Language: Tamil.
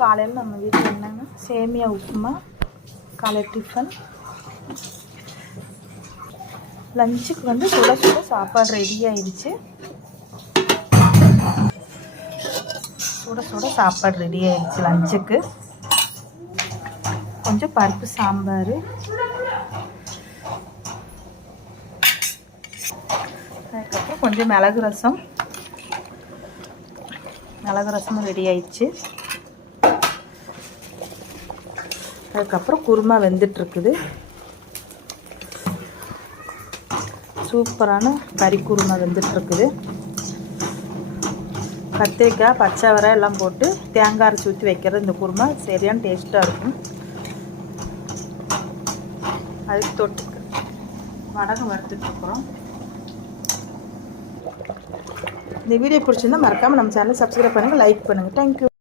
காலையில் நம்ம வீட்டில் என்னங்க சேமியா உப்புமா காலை டிஃபன். லஞ்சுக்கு வந்து சுட சுட சாப்பாடு ரெடி ஆயிடுச்சு. சுட சுட சாப்பாடு ரெடி ஆயிடுச்சு லஞ்சுக்கு. கொஞ்சம் பருப்பு சாம்பார், அதுக்கப்புறம் கொஞ்சம் மிளகு ரசமும் ரெடி ஆயிடுச்சு. அதுக்கப்புறம் குருமா வெந்துட்டுருக்குது. சூப்பரான கறி குருமா வெந்துட்டுருக்குது. கத்திரிக்காய் பச்சை வரை எல்லாம் போட்டு தேங்காய் அரைச்சி ஊற்றி வைக்கிறது இந்த குருமா சரியான டேஸ்ட்டாக இருக்கும். அதுக்கு தொட்டுக்கு வடகம் வறுத்துட்ருக்குறோம். இந்த வீடியோ பிடிச்சிருந்தா மறக்காமல் நம்ம சேனலை சப்ஸ்கிரைப் பண்ணுங்கள், லைக் பண்ணுங்கள். தேங்க்யூ.